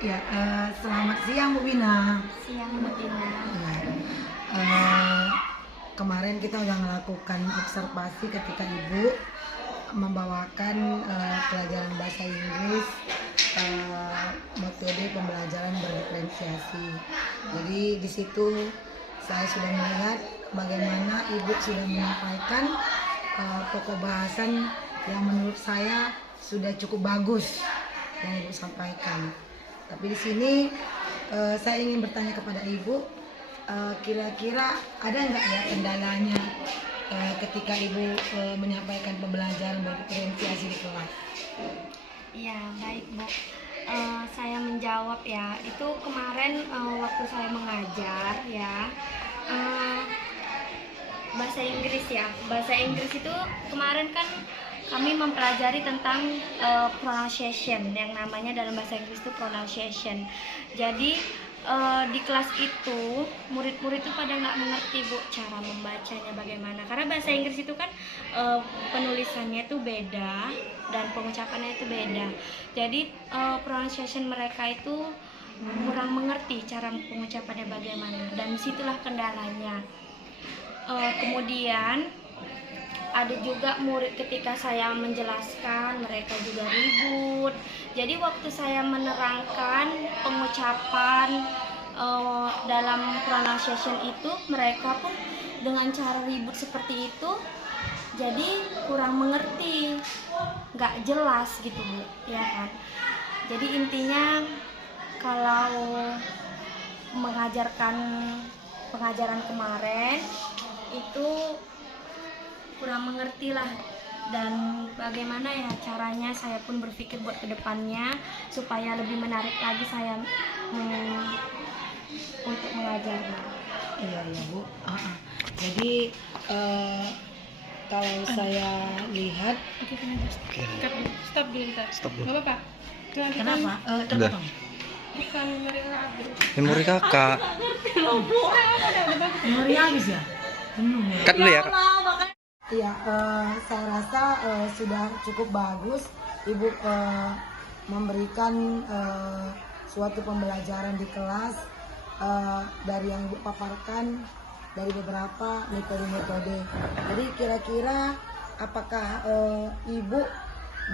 Ya, selamat siang Bu Wina. Siang Bu Tina. Eh, Kemarin kita udah melakukan observasi ketika Ibu membawakan pelajaran bahasa Inggris, metode pembelajaran berdiferensiasi. Jadi di situ saya sudah melihat bagaimana Ibu sudah menyampaikan pokok bahasan yang menurut saya sudah cukup bagus yang Ibu sampaikan. Tapi di sini saya ingin bertanya kepada Ibu, kira-kira ada nggak ya kendalanya ketika Ibu menyampaikan pembelajaran berdiferensiasi di kelas? Ya, baik Bu. Saya menjawab ya. Itu kemarin waktu saya mengajar ya. Bahasa Inggris ya. Bahasa Inggris itu kemarin kan kami mempelajari tentang pronunciation, yang namanya dalam bahasa Inggris itu pronunciation. Jadi di kelas itu murid-murid itu pada nggak mengerti Bu cara membacanya bagaimana, karena bahasa Inggris itu kan penulisannya itu beda dan pengucapannya itu beda. Jadi pronunciation mereka itu kurang mengerti cara pengucapannya bagaimana, dan disitulah kendalanya. Kemudian ada juga murid ketika saya menjelaskan mereka juga ribut. Jadi waktu saya menerangkan pengucapan dalam pronunciation itu, mereka pun dengan cara ribut seperti itu jadi kurang mengerti, nggak jelas gitu Bu, ya kan. Jadi intinya kalau mengajarkan pengajaran kemarin itu kurang mengerti lah, dan bagaimana ya caranya saya pun berpikir buat kedepannya supaya lebih menarik lagi saya untuk mengajarnya. Iya Bu. Jadi kalau saya lihat, Stop dulu. Stop dulu. Gak apa-apa. kenapa? Terpotong. Bukan Memori kakak. Memori habis ya? Penuh ya? Cut dulu ya. Iya, saya rasa sudah cukup bagus Ibu memberikan suatu pembelajaran di kelas dari yang Ibu paparkan dari beberapa metode-metode. Jadi kira-kira apakah Ibu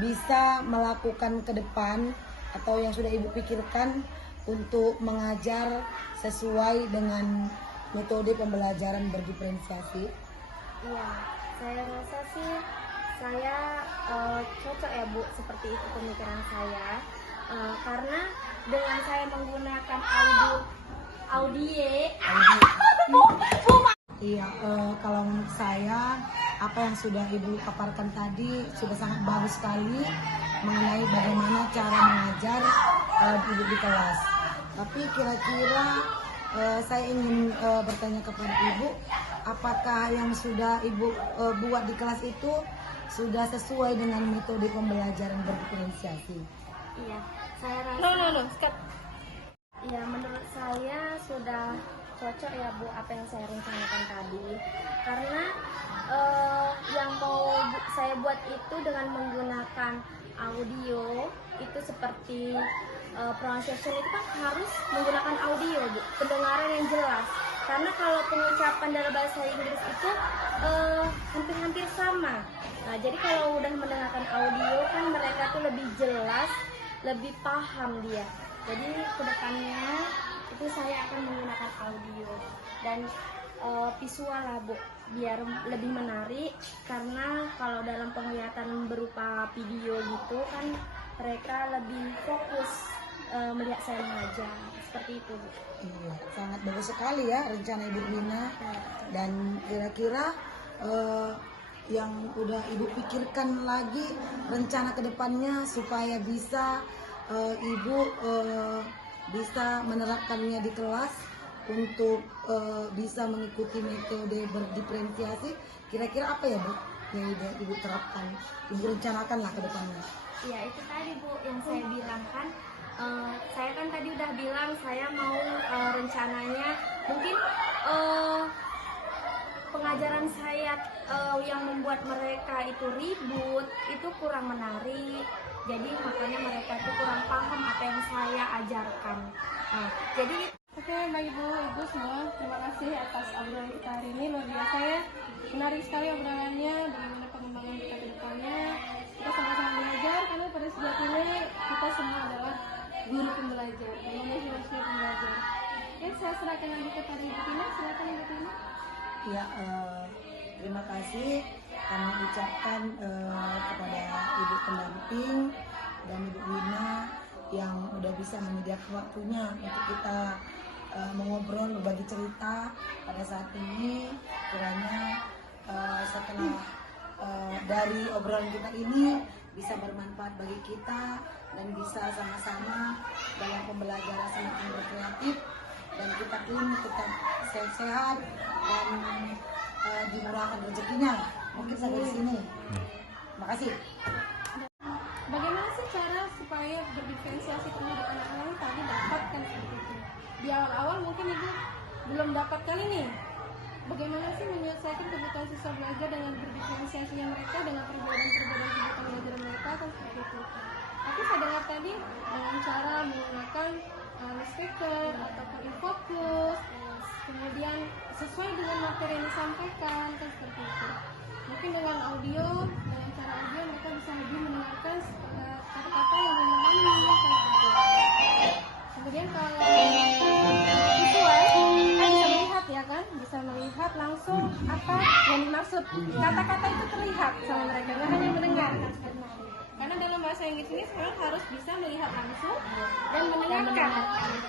bisa melakukan ke depan atau yang sudah Ibu pikirkan untuk mengajar sesuai dengan metode pembelajaran berdiferensiasi? Iya, saya rasa sih saya cocok ya Bu, seperti itu pemikiran saya. Karena dengan saya menggunakan audio. Iya, kalau menurut saya apa yang sudah Ibu paparkan tadi sudah sangat bagus sekali mengenai bagaimana cara mengajar Ibu di kelas. Tapi kira-kira saya ingin bertanya kepada Ibu, apakah yang sudah Ibu buat di kelas itu sudah sesuai dengan metode pembelajaran berdiferensiasi? Iya, saya rasa. Stop. Ya, menurut saya sudah cocok ya Bu apa yang saya rencanakan tadi. Karena yang mau saya buat itu dengan menggunakan audio itu seperti pronunciation itu kan harus menggunakan audio Bu, pendengaran yang jelas. Karena kalau pengucapan dalam bahasa Inggris itu hampir-hampir sama. Nah, jadi kalau udah mendengarkan audio kan mereka tuh lebih jelas, lebih paham dia. Jadi kedepannya itu saya akan menggunakan audio dan visual lah Bu, biar lebih menarik. Karena kalau dalam penglihatan berupa video gitu kan mereka lebih fokus melihat saya mengajar, seperti itu Bu. Iya, sangat bagus sekali ya rencana Ibu Wina. Dan kira-kira yang udah Ibu pikirkan lagi rencana kedepannya supaya bisa Ibu bisa menerapkannya di kelas untuk bisa mengikuti metode berdiferensiasi. Kira-kira apa ya Bu yang Ibu terapkan, Ibu rencanakan lah ke depannya? Ya, itu tadi Bu yang saya bilang kan. Saya kan tadi udah bilang saya mau rencananya mungkin pengajaran saya yang membuat mereka itu ribut itu kurang menarik. Jadi makanya mereka itu kurang paham apa yang saya diajarkan. Nah, jadi Oke, Mbak Ibu semua, terima kasih atas obrolan kita hari ini, luar biasa ya. Menarik sekali obrolannya, bagaimana pengembangan kita ke depannya. Kita sama-sama belajar, karena pada sejatinya kita semua adalah guru pembelajar, manusia pembelajar. Oke, saya serahkan lagi kepada Ibu Tina, silakan Ibu Tina. Ya, terima kasih kami ucapkan kepada Ibu pendamping dan Ibu Wina yang udah bisa menyediakan waktunya untuk kita mengobrol, berbagi cerita pada saat ini. Kiranya setelah dari obrolan kita ini bisa bermanfaat bagi kita dan bisa sama-sama dalam pembelajaran semakin berkreatif dan kita pun tetap sehat-sehat dan dimurahkan rezekinya. Mungkin sampai di sini. Terima kasih. Bagaimana sih cara supaya berdiferensiasi terhadap anak-anak yang tadi dapatkan seperti itu? Di awal-awal mungkin Ibu belum dapatkan ini. Bagaimana sih menyelesaikan kebutuhan siswa belajar dengan berdiferensiasinya mereka dengan perbedaan-perbedaan kebutuhan belajar mereka kan seperti itu. Tapi saya dengar tadi dengan cara menggunakan speaker ataupun infokus, kemudian sesuai dengan materi yang disampaikan kan seperti itu. Mungkin dengan audio, dengan cara audio mereka bisa lebih mendengarkan kata-kata yang memahami kan seperti itu. Kemudian kalau visual kan bisa melihat ya kan, bisa melihat langsung apa yang dimaksud. Kata-kata itu terlihat sama mereka, nggak hanya mendengar kan seperti itu. Karena dalam bahasa Inggris ini sekarang harus bisa melihat langsung dan mendengarkan.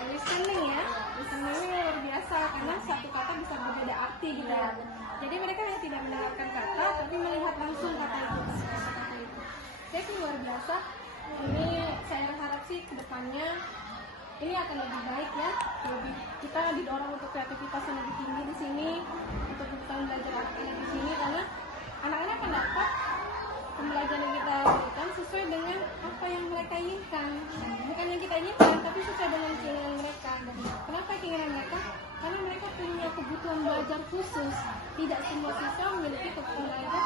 Listening ya, listeningnya luar biasa karena satu kata bisa berbeda arti gitu ya. Jadi mereka yang tidak mendengarkan kata tapi melihat langsung kata itu, kata-kata itu. Jadi luar biasa. Ini saya harap sih kedepannya ini akan lebih baik ya. Lebih kita didorong untuk kreativitas yang lebih tinggi di sini, untuk kebutuhan belajar anak-anak di sini karena anak-anak akan dapat pembelajaran yang kita berikan sesuai dengan apa yang mereka inginkan, bukan yang kita inginkan tapi sesuai dengan keinginan mereka. Dan kenapa keinginan mereka? Karena mereka punya kebutuhan belajar khusus. Tidak semua siswa memiliki kebutuhan belajar